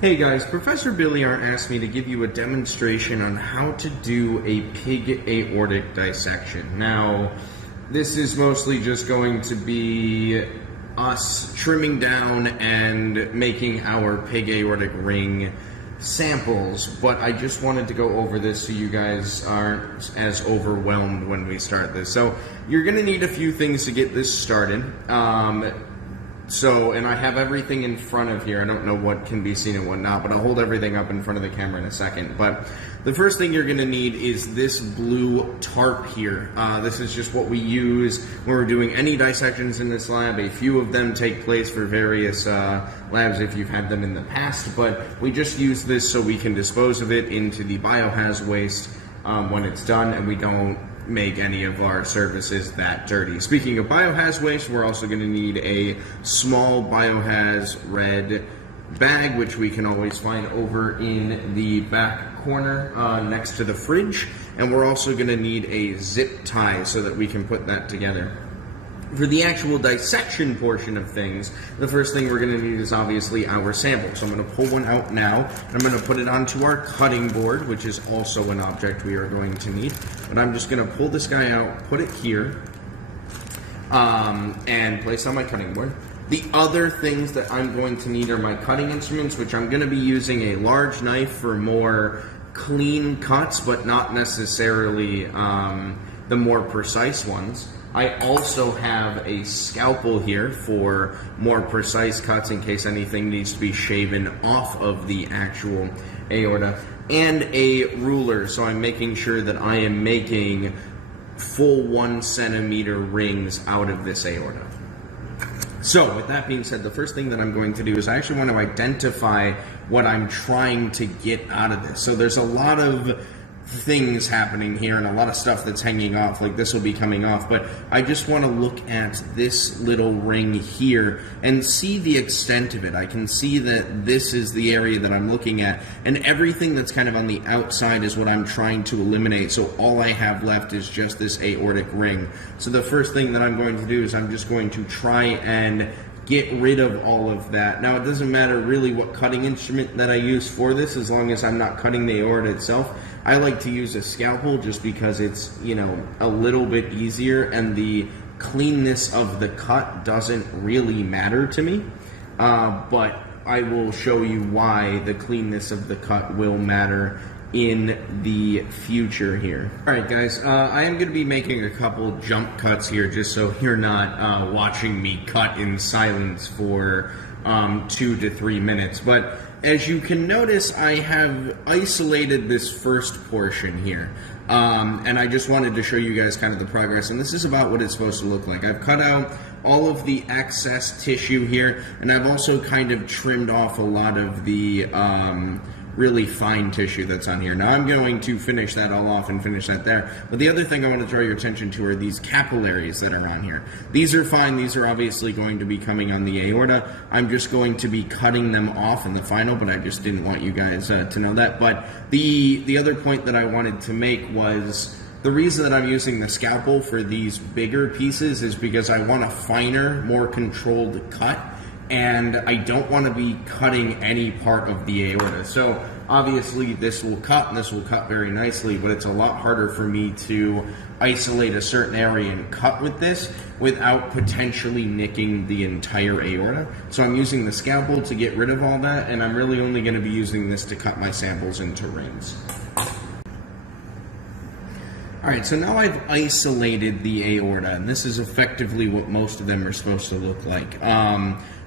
Hey guys, Professor Billiard asked me to give you a demonstration on how to do a pig aortic dissection. Now, this is mostly just going to be us trimming down and making our pig aortic ring samples, but I just wanted to go over this so you guys aren't as overwhelmed when we start this. So, you're going to need a few things to get this started. And I have everything in front of here. I don't know what can be seen and what not, but I'll hold everything up in front of the camera in a second. But the first thing you're going to need is this blue tarp here. This is just what we use when we're doing any dissections in this lab. A few of them take place for various labs if you've had them in the past, but we just use this so we can dispose of it into the biohaz waste when it's done, and we don't make any of our surfaces that dirty. Speaking of biohaz waste, we're also going to need a small biohaz red bag, which we can always find over in the back corner next to the fridge, and we're also going to need a zip tie so that we can put that together. For the actual dissection portion of things, the first thing we're going to need is obviously our sample. So I'm going to pull one out now, and I'm going to put it onto our cutting board, which is also an object we are going to need. But I'm just going to pull this guy out, put it here, and place on my cutting board. The other things that I'm going to need are my cutting instruments, which I'm going to be using a large knife for more clean cuts, but not necessarily the more precise ones. I also have a scalpel here for more precise cuts in case anything needs to be shaven off of the actual aorta, and a ruler, so I'm making sure that I am making full 1 centimeter rings out of this aorta. So, with that being said, the first thing that I'm going to do is I actually want to identify what I'm trying to get out of this. So there's a lot of things happening here and a lot of stuff that's hanging off, like this will be coming off, but I just want to look at this little ring here and see the extent of it. I can see that this is the area that I'm looking at, and everything that's kind of on the outside is what I'm trying to eliminate, so all I have left is just this aortic ring. So the first thing that I'm going to do is I'm just going to try and get rid of all of that. Now, it doesn't matter really what cutting instrument that I use for this, as long as I'm not cutting the aorta itself. I like to use a scalpel just because it's, a little bit easier, and the cleanness of the cut doesn't really matter to me. But I will show you why the cleanness of the cut will matter in the future here. Alright guys, I am going to be making a couple jump cuts here just so you're not watching me cut in silence for 2 to 3 minutes. But as you can notice, I have isolated this first portion here. And I just wanted to show you guys kind of the progress, and this is about what it's supposed to look like. I've cut out all of the excess tissue here, and I've also kind of trimmed off a lot of the really fine tissue that's on here. Now I'm going to finish that all off and finish that there. But the other thing I want to draw your attention to are these capillaries that are on here. These are fine. These are obviously going to be coming on the aorta. I'm just going to be cutting them off in the final, but I just didn't want you guys to know that. But the other point that I wanted to make was the reason that I'm using the scalpel for these bigger pieces is because I want a finer, more controlled cut, and I don't want to be cutting any part of the aorta. So obviously this will cut, and this will cut very nicely, but it's a lot harder for me to isolate a certain area and cut with this without potentially nicking the entire aorta. So I'm using the scalpel to get rid of all that, and I'm really only going to be using this to cut my samples into rings. Alright, so now I've isolated the aorta, and this is effectively what most of them are supposed to look like.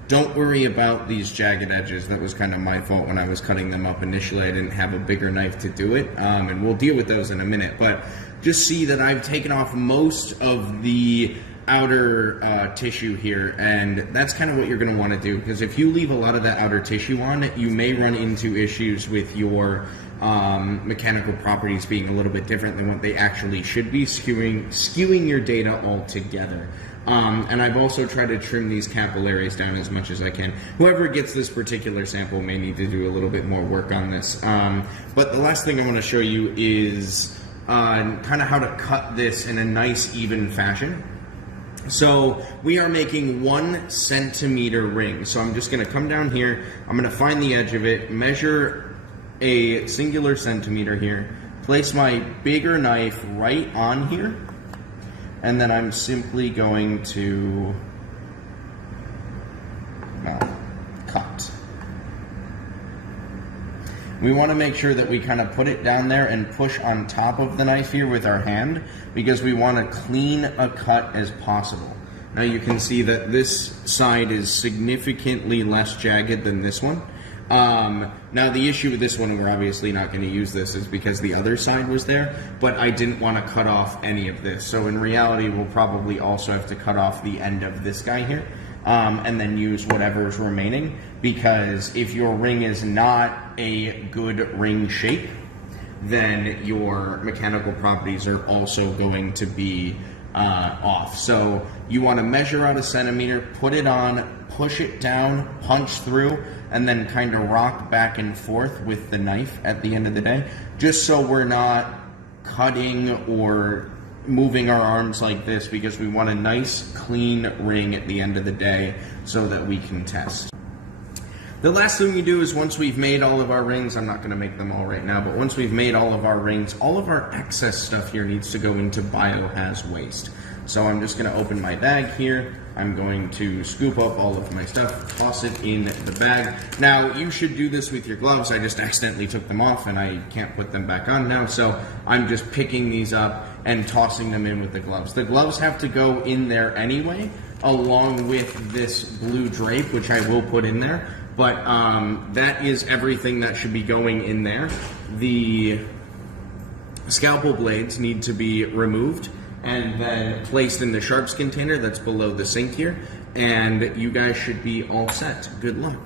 Don't worry about these jagged edges. That was kind of my fault when I was cutting them up initially. I didn't have a bigger knife to do it, and we'll deal with those in a minute. But just see that I've taken off most of the outer tissue here, and that's kind of what you're going to want to do, because if you leave a lot of that outer tissue on, you may run into issues with your mechanical properties being a little bit different than what they actually should be, skewing your data altogether. And I've also tried to trim these capillaries down as much as I can. Whoever gets this particular sample may need to do a little bit more work on this. But the last thing I want to show you is kind of how to cut this in a nice, even fashion. So we are making 1 centimeter ring. So I'm just going to come down here. I'm going to find the edge of it, measure a singular centimeter here, place my bigger knife right on here, and then I'm simply going to cut. We want to make sure that we kind of put it down there and push on top of the knife here with our hand, because we want to clean a cut as possible. Now you can see that this side is significantly less jagged than this one. Now the issue with this one, we're obviously not going to use this, is because the other side was there, but I didn't want to cut off any of this. So in reality, we'll probably also have to cut off the end of this guy here, and then use whatever's remaining, because if your ring is not a good ring shape, then your mechanical properties are also going to be off. So you want to measure out a centimeter, put it on, push it down, punch through, and then kind of rock back and forth with the knife at the end of the day, just so we're not cutting or moving our arms like this, because we want a nice clean ring at the end of the day so that we can test. The last thing we do is, once we've made all of our rings, I'm not going to make them all right now, but once we've made all of our rings, all of our excess stuff here needs to go into biohaz waste. So I'm just going to open my bag here. I'm going to scoop up all of my stuff, toss it in the bag. Now, you should do this with your gloves. I just accidentally took them off and I can't put them back on now, so I'm just picking these up and tossing them in with the gloves. The gloves have to go in there anyway, along with this blue drape, which I will put in there. But that is everything that should be going in there. The scalpel blades need to be removed and then placed in the sharps container that's below the sink here. And you guys should be all set. Good luck.